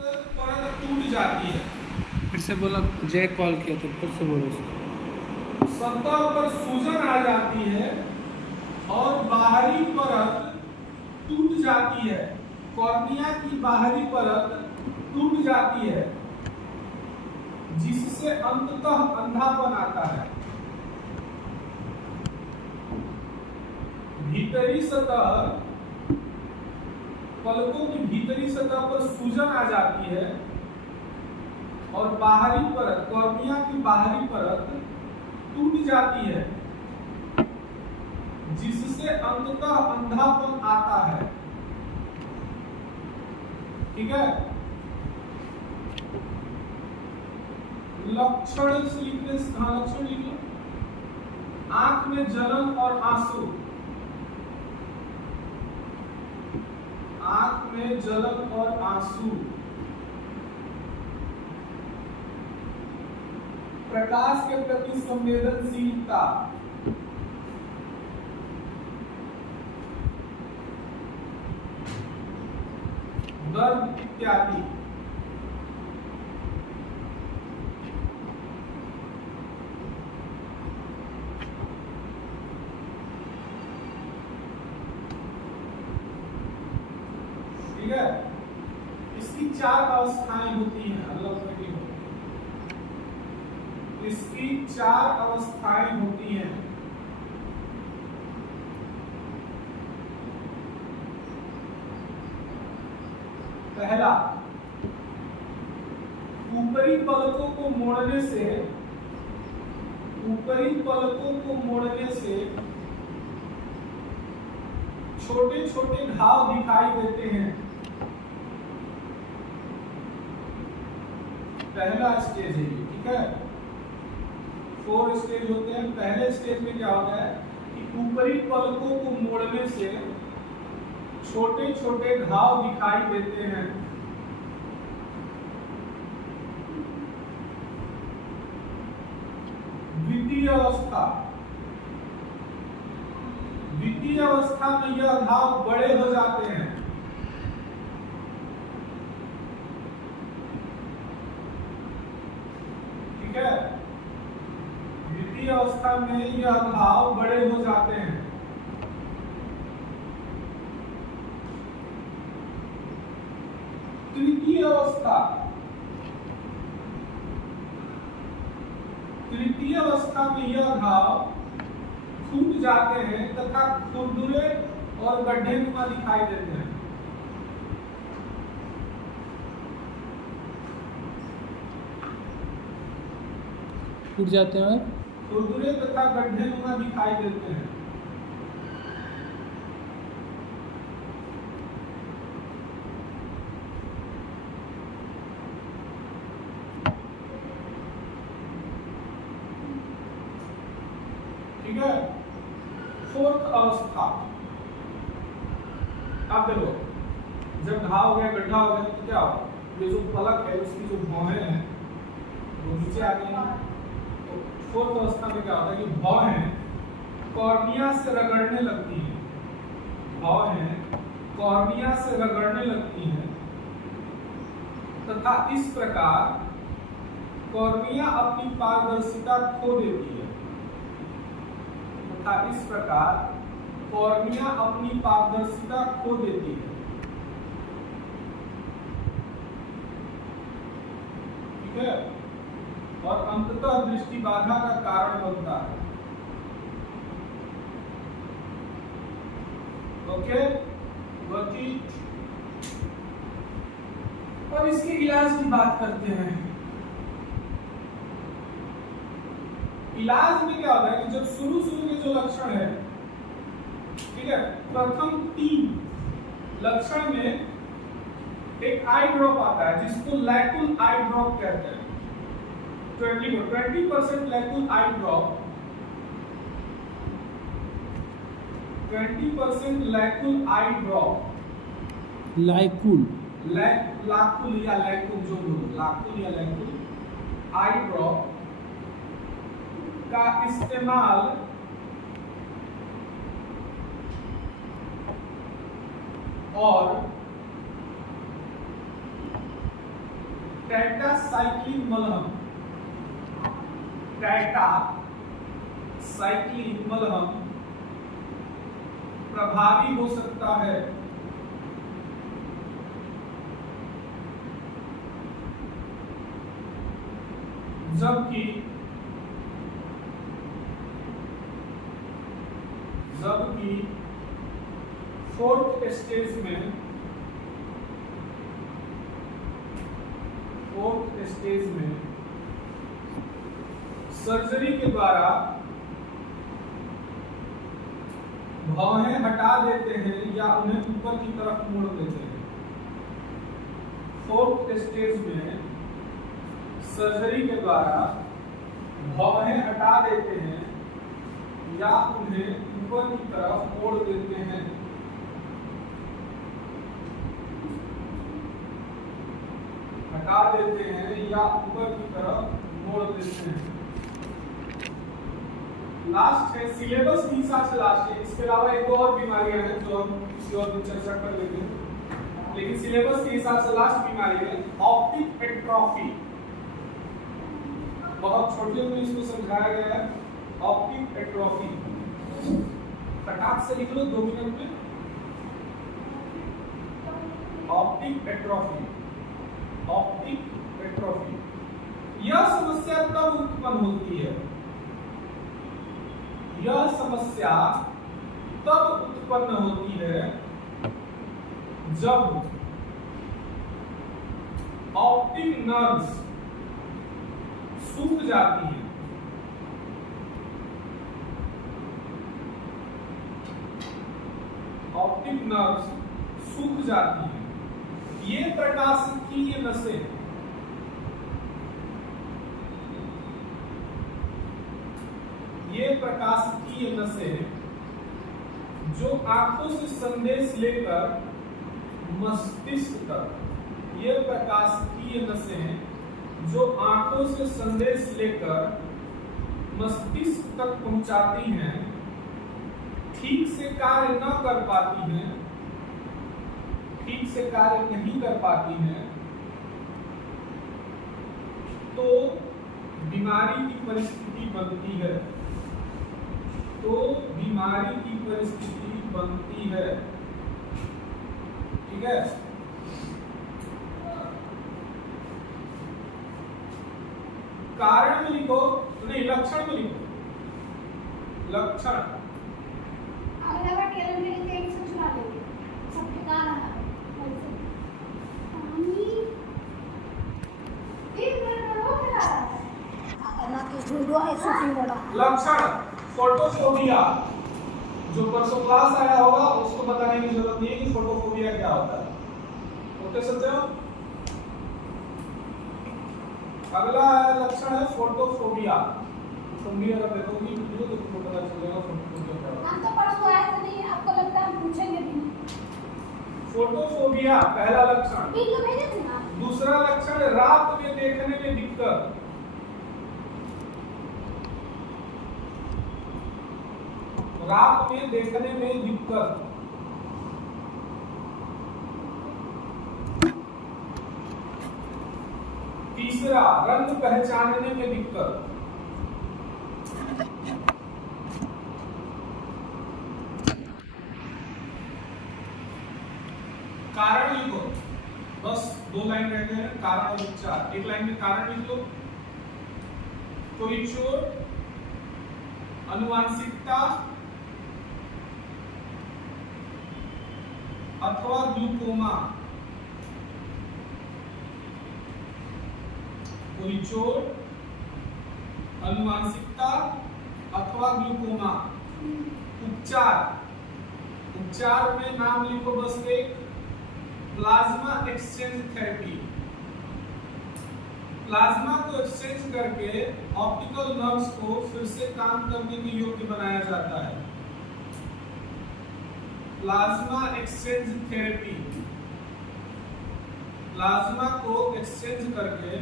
परत टूट जाती है। फिर से बोला, जय कॉल किया तो फिर से बोलो उसको। सतह पर सूजन आ जाती है और बाहरी परत टूट जाती है। कॉर्निया की बाहरी परत टूट जाती है जिससे अंततः अंधापन आता है। भीतरी सतह, पलकों की भीतरी सतह पर सूजन आ जाती है और बाहरी परत, कॉर्निया की बाहरी परत टूट जाती है जिससे अंततः अंधापन आता है। ठीक है। लक्षण से लिखने, लक्षण लिख लो। आंख में जलन और आंसू, आंख में जलन और आंसू, प्रकाश के प्रति संवेदनशीलता, दर्द इत्यादि। ठीक है। इसकी 4 अवस्थाएं होती हैं, अलग करके हो। इसकी 4 अवस्थाएं होती हैं। पहला, ऊपरी पलकों को मोड़ने से, ऊपरी पलकों को मोड़ने से छोटे छोटे घाव दिखाई देते हैं। पहला स्टेज है ये। ठीक है। 4 स्टेज होते हैं। पहले स्टेज में क्या होता है कि ऊपरी पलकों को मोड़ने से छोटे छोटे घाव दिखाई देते हैं। द्वितीय अवस्था, द्वितीय अवस्था में यह घाव बड़े हो जाते हैं। ठीक है। द्वितीय अवस्था में यह घाव बड़े हो जाते हैं। तृतीय अवस्था, तृतीय अवस्था में यह घाव फूट जाते हैं तथा खुरदुरे और गड्ढेनुमा दिखाई देते हैं। टूट जाते हैं, खुरदुरे तथा गड्ढेनुमा दिखाई देते हैं। ठीक है। 4th अवस्था, अब देखो, जब घाव हो गया, गड्ढा हो गया तो क्या हो, ये जो पलक है उसकी जो भौहें हैं वो नीचे आ गई। तो 4th अवस्था में क्या होता है कि भौहें कॉर्निया से रगड़ने लगती हैं, भौहें कॉर्निया से रगड़ने लगती हैं तथा इस प्रकार कॉर्निया अपनी पारदर्शिता खो देती है, तथा इस प्रकार कॉर्निया अपनी पारदर्शिता खो देती है। ठीक है। और अंततः दृष्टि बाधा का कारण बनता है। ओके, बाकी अब इसके इलाज की बात करते हैं। इलाज में क्या होता है कि जब शुरू शुरू के जो लक्षण है, ठीक है, प्रथम 3 लक्षण में एक आई ड्रॉप आता है जिसको लैकुल आई ड्रॉप कहते हैं। 20% लैकुल आई ड्रॉप, 20% लैकुल आई ड्रॉप, लाइकुल, लाकुल या लैकुल, जो बोलो, लाकुल या लैकुल आई ड्रॉप का इस्तेमाल और टेट्रासाइक्लिन मलहम, टेट्रासाइक्लिन मलहम प्रभावी हो सकता है जबकि फोर्थ स्टेज में सर्जरी के द्वारा भौहें हटा देते हैं या उन्हें ऊपर की तरफ मोड़ देते हैं। फोर्थ स्टेज में सर्जरी के द्वारा भौहें हटा देते हैं या उन्हें ऊपर की तरफ मोड़ देते हैं। हटा देते हैं या ऊपर की तरफ मोड़ देते हैं। लास्ट है सिलेबस के हिसाब से लास्ट है। इसके अलावा एक और बीमारियां हैं जो हम किसी और दिन चर्चा कर लेंगे, लेकिन सिलेबस के हिसाब से लास्ट बीमारी है ऑप्टिक एट्रोफी। बहुत छोटे में इसको समझाया गया है ऑप्टिक एट्रोफी। फटाक से लिख लो 2 मिनट में। Optic atrophy, optic atrophy. यह समस्या तब उत्पन्न होती है, यह समस्या तब उत्पन्न होती है जब ऑप्टिक नर्व्स सूख जाती हैं। ऑप्टिक नर्व्स सूख जाती हैं। ये प्रकाशिकीय नसें जो आंखों से संदेश लेकर मस्तिष्क तक, ये प्रकाशिकीय नसें जो आंखों से संदेश लेकर मस्तिष्क तक पहुंचाती हैं, ठीक से कार्य न कर पाती हैं, ठीक से कार्य नहीं कर पाती हैं, तो बीमारी की परिस्थिति बनती है, तो बीमारी की परिस्थिति बनती है। ठीक है। कारण में लिखो, नहीं लक्षण में लिखो। लक्षण अगला बार टेलर में लिख के एक से सुना देंगे सब ठिकाना है। पानी एक मिनट में हो गया ना कि वीडियो है शूटिंग वाला। लक्षण फोटोफोबिया, जो परसों क्लास आया होगा उसको बताने की जरूरत नहीं है कि फोटोफोबिया क्या होता है। ओके समझे हो? अगला लक्षण है फोटोफोबिया। तुम भी अगर देखोगी वीडियो तो तुमको पता चलेगा फोटोफोबिया क्या होता है। हम तो परसों आए थे, नहीं आपको लगता है हम पूछेंगे भी नहीं। फोटोफोबिया पहला लक्षण। वीडियो भेजे थे ना। दूसरा लक्षण रात में देखने में दिक्कत। रात में देखने में दिक्कत। तीसरा रंग पहचानने में दिक्कत। कारण लिखो, बस 2 लाइन रहते हैं, कारण और उपचार। एक लाइन में कारण लिख लो। कोई चोट, अनुवांशिकता अथवा ग्लूकोमा। कोई चोट, अनुवांशिकता अथवा ग्लूकोमा। उपचार, उपचार में नाम लिखो बस एक, प्लाज्मा एक्सचेंज थेरेपी। प्लाज्मा को एक्सचेंज करके ऑप्टिकल नर्व्स को फिर से काम करने के योग्य बनाया जाता है। प्लाज्मा एक्सचेंज थेरेपी, प्लाज्मा को एक्सचेंज करके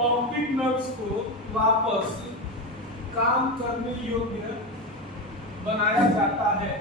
ऑप्टिक नर्व्स को वापस काम करने योग्य बनाया जाता है।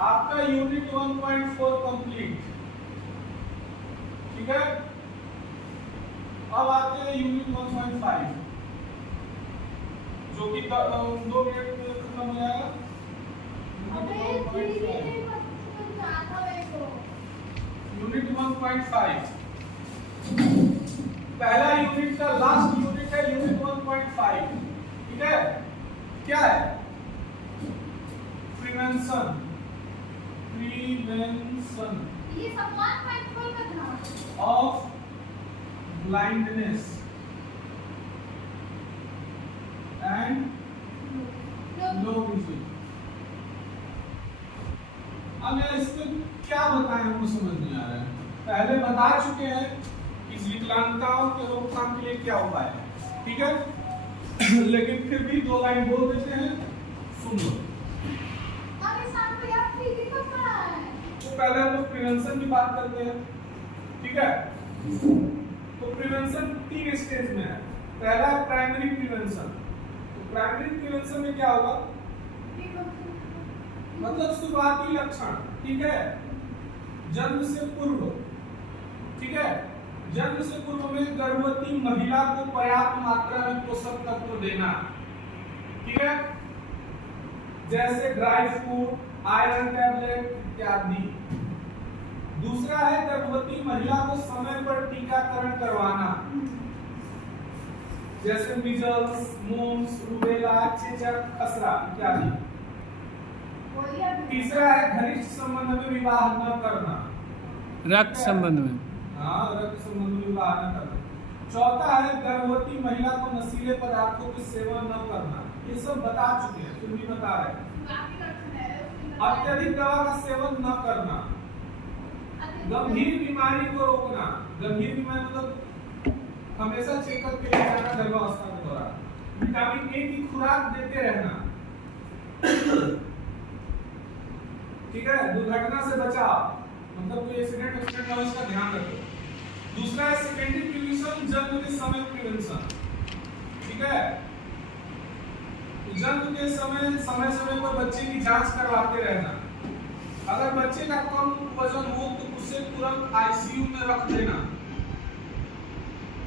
आपका यूनिट 1.4 कंप्लीट। ठीक है, अब आते हैं यूनिट 1.5 जो कि 2 मिनट में खत्म हो जाएगा। यूनिट 1.5 पहला यूनिट का लास्ट यूनिट है, यूनिट 1.5। ठीक है, क्या है? प्रिवेंशन। ये सब 1.4 का था of blindness and low vision. अब यार इसमें क्या बताएं, हमको समझ नहीं आ रहा है। पहले बता चुके हैं कि विकलांगताओं के रोकथाम के लिए क्या उपाय है। ठीक है, लेकिन फिर भी 2 लाइन बोल देते हैं, सुन लो। तो पहले हम लोग प्रिवेंशन की बात करते हैं। ठीक है, तो प्रिवेंशन 3 स्टेज में है। पहला है प्राइमरी प्रिवेंशन। तो प्राइमरी प्रिवेंशन में क्या होगा? मतलब शुरुआती लक्षण। ठीक है, जन्म से पूर्व। ठीक है, जन्म से पूर्व में गर्भवती महिला को पर्याप्त मात्रा में पोषक तत्व देना। ठीक है, जैसे ड्राई फ्रूट, आयरन टैबलेट इत्यादि। दूसरा है गर्भवती महिला को समय पर टीकाकरण करवाना, जैसे मीजल्स, मुम्स, रूबेला, चेचक, खसरा इत्यादि। तीसरा है घनिष्ठ संबंध में विवाह न करना, रक्त संबंध में। हाँ, रक्त संबंध में विवाह न करना। चौथा है गर्भवती महिला को नशीले पदार्थों के सेवन न करना। ये सब बता चुके हैं, फिर भी बता रहे हैं। अत्यधिक दवा का सेवन न करना, गंभीर बीमारी को रोकना। गंभीर बीमारी मतलब हमेशा चेकअप के लिए जाना गर्भावस्था के दौरान। विटामिन ए की खुराक देते रहना। ठीक है, दुर्घटना से बचाव, मतलब कोई एक्सीडेंट हो इसका ध्यान रखो। दूसरा है सेकेंडरी प्रिवेंशन, जन्म के समय प्रिवेंशन। ठीक है, जन्म के समय पर बच्चे की जांच करवाते रहना। अगर बच्चे का कम वजन हो तो उसे तुरंत आईसीयू में रख देना।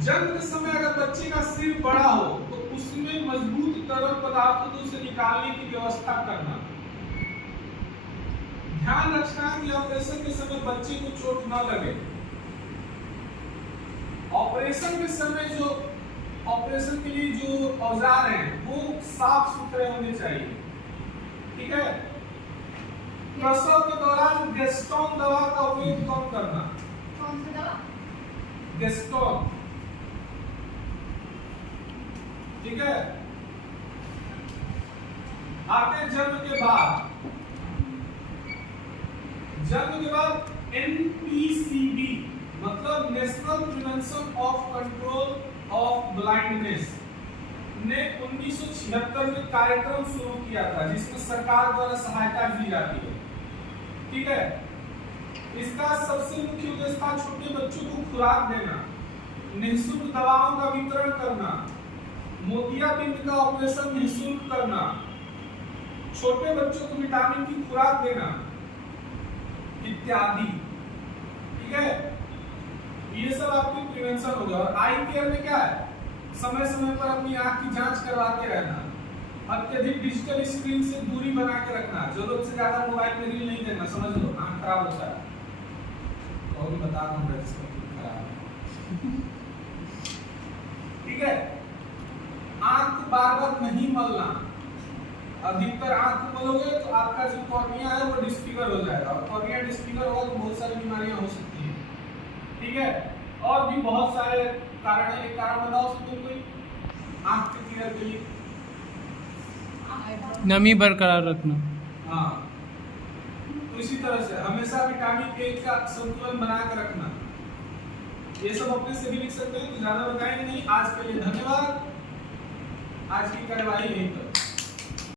जन्म के समय अगर बच्चे का सिर बड़ा हो तो उसमें मजबूत तरल पदार्थों को उसे निकालने की व्यवस्था करना। ध्यान रखना कि ऑपरेशन के समय बच्चे को चोट न लगे। ऑपरेशन के समय जो ऑपरेशन के लिए जो औजार हैं वो साफ सुथरे होने चाहिए। ठीक है, प्रसव के दौरान गेस्टोन दवा का उपयोग कम करना। कौन सी दवा? गेस्टोन। ठीक है, आते जन्म के बाद। जन्म के बाद NPCB मतलब national prevention of control of blindness ने 1976 में कार्यक्रम शुरू किया था, जिसमें सरकार द्वारा सहायता दी जाती है। ठीक है, इसका सबसे मुख्य उद्देश्य था छोटे बच्चों को खुराक देना, निःशुल्क दवाओं का वितरण करना, मोतियाबिंद का ऑपरेशन निःशुल्क करना, छोटे बच्चों को विटामिन की खुराक देना इत्यादि। ठीक है, ये सब आपकी प्रिवेंशन होगा। और आई केयर में क्या है? समय समय पर अपनी आंख की जांच करवाते रहना, अत्यधिक डिजिटल स्क्रीन से दूरी बना के रखना, जरूरत से ज्यादा मोबाइल में रील नहीं देखना, समझ लो आंख खराब होता है। और भी बता दूंगा जिसका खराब है। ठीक है, आंख बार बार नहीं मलना। अधिकतर आंख मलोगे तो आपका जो कॉर्निया है वो डिस्फिगर हो जाएगा, और कॉर्निया डिस्फिगर होगा तो बहुत सारी बीमारियां हो सकती हैं। ठीक है, और भी बहुत सारे कारण है। एक कारण बताओ तुम कोई आंख के क्लियर के लिए? नमी बरकरार रखना। हाँ, तो इसी तरह से हमेशा विटामिन ए का संतुलन बना कर रखना। ये सब अपने से भी लिख सकते हैं, तो ज्यादा बताएंगे नहीं। आज के लिए धन्यवाद। आज की कार्यवाही यहीं पर।